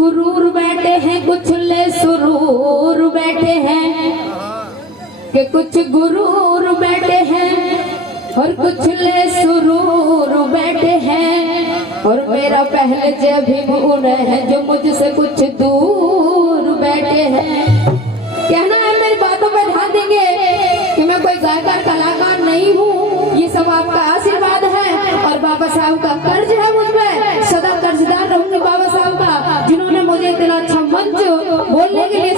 गुरूर बैठे हैं, कुछ ले सुरूर बैठे हैं, कि कुछ गुरूर बैठे हैं और कुछ ले सुरूर बैठे हैं। और मेरा पहले जब भी मुन है जो मुझसे कुछ दूर बैठे हैं। कहना है मेरी बातों पे ध्यान देंगे कि मैं कोई गायकार कलाकार नहीं हूँ, ये सब आपका आशीर्वाद है और बाबा साहब का कर्ज है मुझ पे, सदा कर्जदार रहूंगी बाबा साहब का, जिन्होंने मुझे इतना अच्छा मंच बोलने के लिए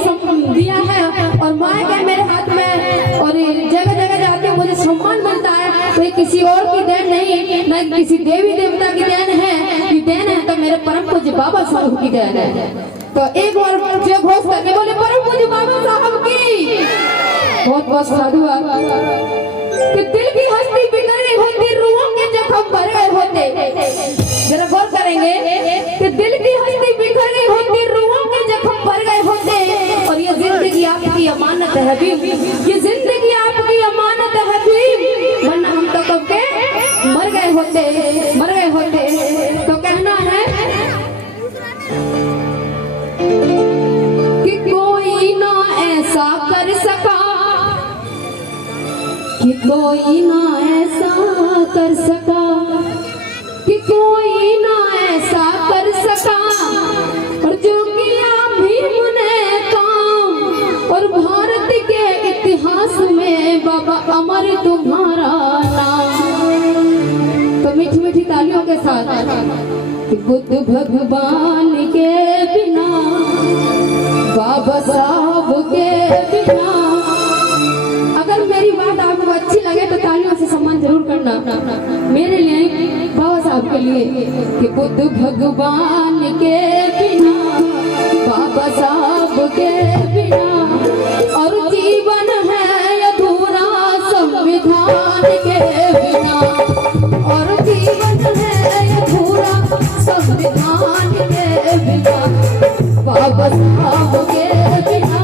दिया है। और माइक है मेरे हाथ में और जगह जगह जाके मुझे सम्मान मिलता है, तो ये किसी और की देन नहीं, न किसी देवी देवता की देन है, ये देन है तो मेरे परम पूज्य बाबा साहब की देन है। तो एक बार जो घोष करके बोले परम पूज्य बाबा साहब की बहुत बहुत साधुवाद। कि दिल की हस्ती बिगड़ी होती, रूहों के जख्म भरे होते, जरा गौर करेंगे कि दिल की हस्ती बिगड़ी होती, रूहों के जख्म भर गए होते। और ये जिंदगी आपकी अमानत है हबीब, ये जिंदगी आपकी अमानत है हबीब, वरना हम तो कब के मर गए होते, मर गए होते। तो कहना है कि कोई ना ऐसा कर सका, कि कोई ना ऐसा कर सका, कि कोई ना ऐसा कर सका, और जो किया भीम ने काम, और भारत के इतिहास में बाबा अमर तुम्हारा नाम। तो मीठी मीठी तालियों के साथ कि बुद्ध भगवान के बिना, बाबा साहब के बिना। अगर मेरी बात आपको अच्छी लगे तो तालियों से सम्मान जरूर करना मेरे लिए, बाबा साहब के लिए। कि बुद्ध भगवान के बिना, बाबा साहब के बिना, और जीवन है अधूरा संविधान के बिना, और जीवन है अधूरा संविधान के बिना, बाबा साहब के बिना,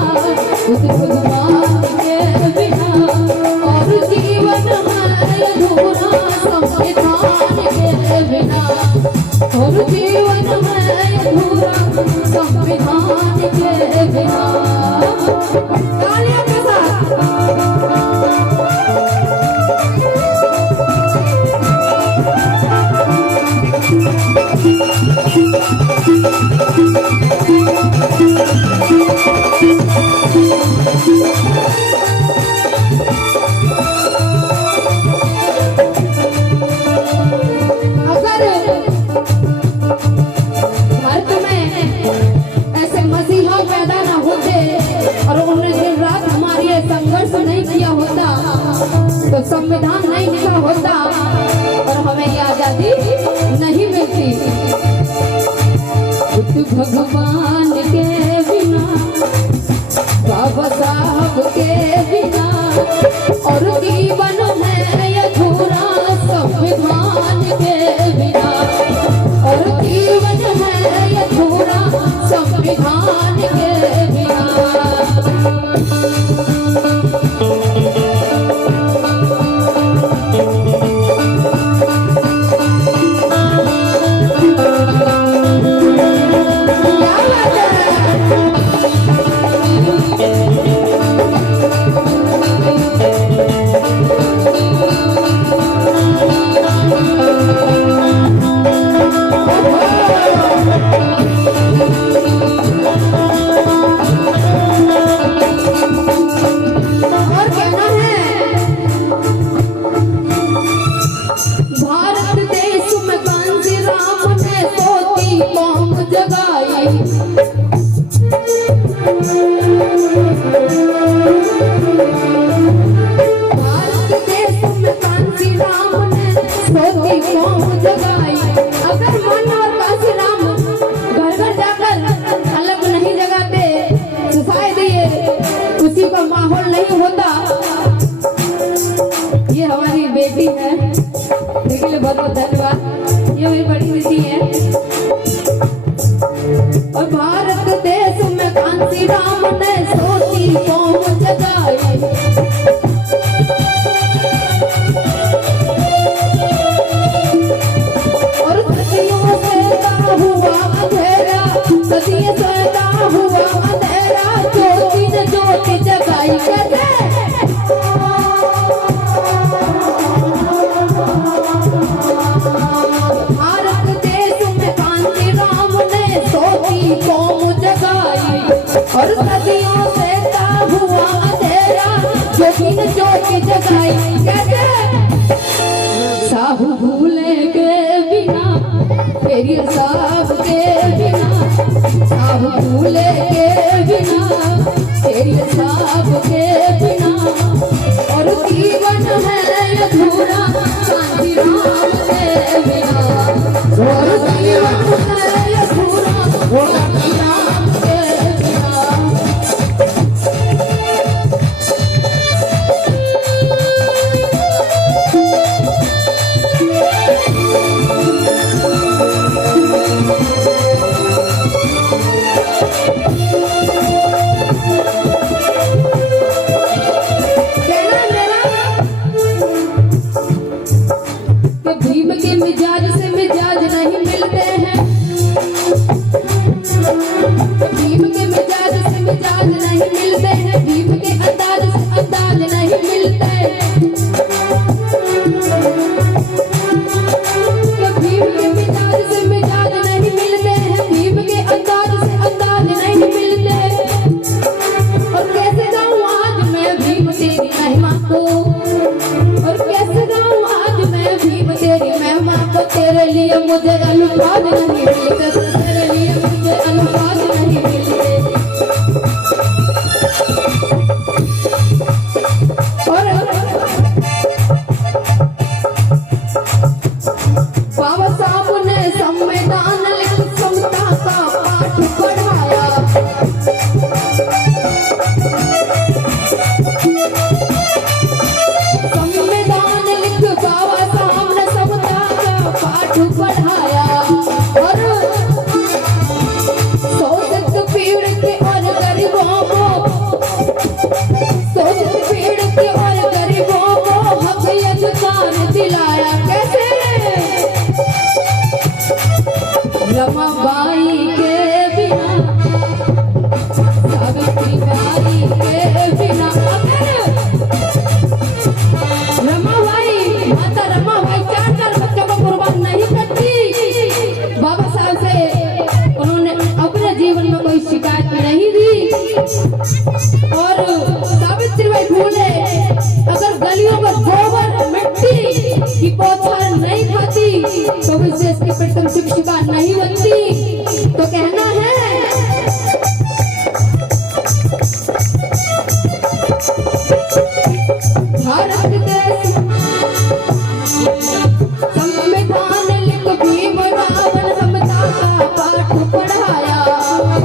बुद्ध भगवान के बिना, और जीवन है अधूरा संविधान के बिना, और जीवन है अधूरा संविधान के बिना। तालियों के साथ तो संविधान नहीं लिखा होता और हमें ये आजादी नहीं मिलती। बुद्ध भगवान के बिना, बाबा साहब के बिना, और जीवन है अधूरा संविधान के बिना, और जीवन है अधूरा संविधान के बिना। माहौल नहीं होता। ये हमारी बेटी है, देखने लिए बहुत बहुत धन्यवाद। ये मेरी बड़ी बेटी है। और भारत देश में कांसी राम ने सोची कौम जगाई, और सदियों से हुआ अंधेरा सदियों सोता हुआ अंधेरा ज्योति ने ज्योति जगाई कैसे भारत देश में कांति राम ने सोती कौम जगाई और सदियों सोता हुआ अंधेरा ज्योति ने ज्योति जगाई कैसे साहू भूले के बिना फेरी साहब के बिना साहू भूले के बिना फेरी साहब के बिना और जीवन है अधूरा कांति राम के बिना और जीवन है अधूरा कांति राम के बिना भीम के मिजाज से मिजाज नहीं मिलते हैं भीम के मिजाज से मिजाज नहीं मिलते हैं भीम के अंदाज से अंदाज नहीं मिलते भीम के मिजाज से मिजाज नहीं मिलते हैं भीम के अंदाज से अंदाज नहीं मिलते और कैसे गाऊं आज मैं भीम तेरी महिमा को और कैसे गाऊं आज मैं भीम तेरी महिमा को तेरे लिए मुझे अल्फाज नहीं मिलते तेरे लिए मुझे अल्फाज नहीं मिलते और बाबा साहब ने संविधान लिख समता का पाठ पढ़ाया संविधान लिख बाबा साहब ने समता का पाठ पढ़ाया और शोषित पीड़ित और गरीबों को शोषित पीड़ित और गरीबों को हक अधिकार दिलाया कैसे रमाबाई के बिना सावित्रीबाई के बिना रमाबाई माता रमाबाई 4 बच्चों को कुर्बान नहीं करती बाबा साहब से उन्होंने अपने जीवन में कोई शिकायत नहीं दी और सावित्रीबाई फूले अगर गलियों का गोबर मिट्टी की पौधार नहीं खाती तो विशेष की प्रथम शिक्षिका नहीं बनती तो कहना है भारत देश संविधान लिख भीम रावण समता का पाठ पढ़ाया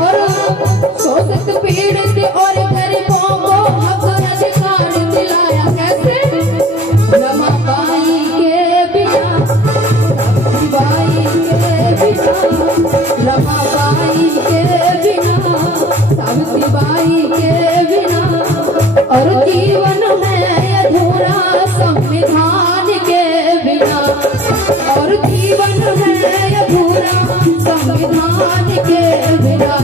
और शोषित पीड़ित और गरीबों को हक अधिकार दिलाया कैसे रमाबाई के बिना सावित्रीबाई के बिना रमाबाई के बिना सावित्रीबाई के बिना और जीवन है अधूरा संविधान के बिना और जीवन है अधूरा संविधान के बिना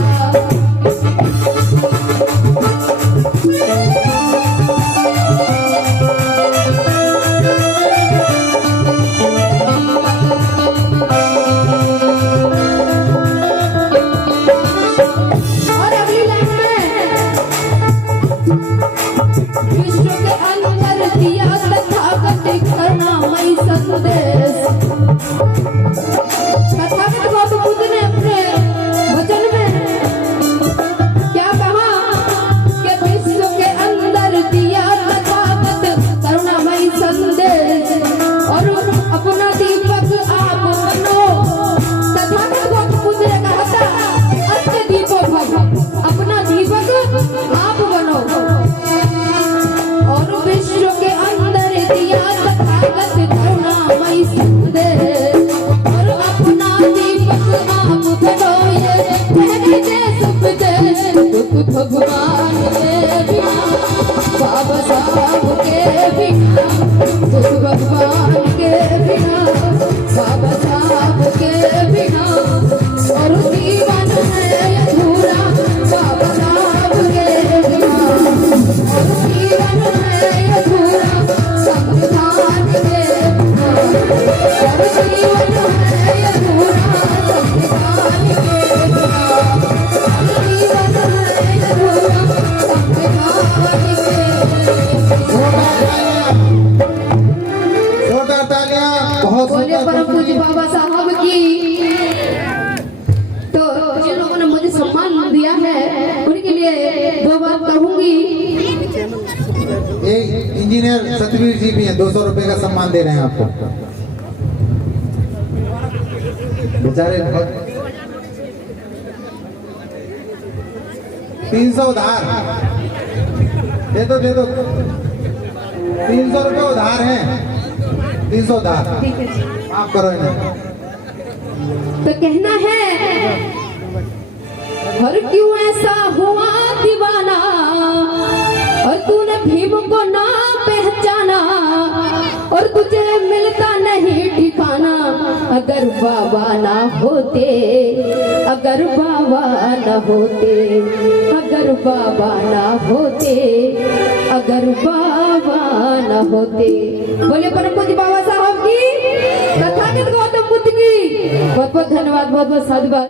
और अगली लाइन में विश्व के अंदर दिया तथागत करुणामयी संदेश तथागत गौतम बुद्ध ने अपने वचन में लिए 2 बात कहूंगी। ये इंजीनियर सतवीर जी भी हैं, 200 रुपए का सम्मान दे रहे हैं आपको। बेचारे 300 उधार दे दो 300 रुपए उधार हैं, 300 उधार। ठीक है जी। माफ करो इन्हें। तो कहना है और क्यों ऐसा हुआ दीवाना और तूने भीम को ना पहचाना और तुझे मिलता नहीं ठिकाना। अगर बाबा ना होते, अगर बाबा ना होते, अगर बाबा ना होते, अगर बाबा ना होते। बोले परम पूज्य बाबा साहब की, तथागत गौतम बुद्ध की। बहुत बहुत धन्यवाद, बहुत बहुत साधुवाद।